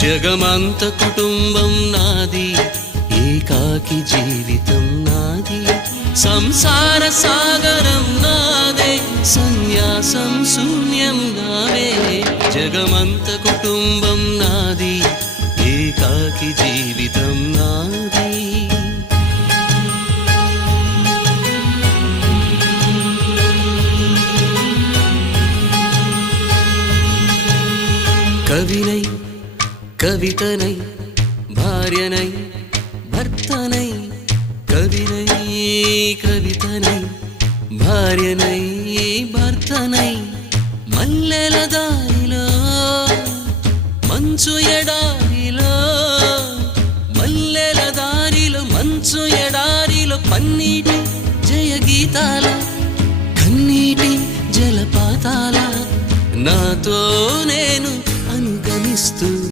జగమంత కుటుంబం నాది, ఏకాకి జీవితం నాది, సంసార సాగరం నాదే, సన్యాసం శూన్యం నావే. జగమంత కుటుంబం నాది, ఏకాకి జీవితం నాది. కవినై కవితనై భార్యనై భర్తనై, కవినై కవితనై భార్యనై భర్తనై, మల్లెల దారిలో మంచు ఎడారిలో, మల్లెల దారిలో మంచు ఎడారిలో, పన్నీటి జయ గీతాల కన్నీటి జలపాతాల, నాతో నేను అనుగమిస్తూ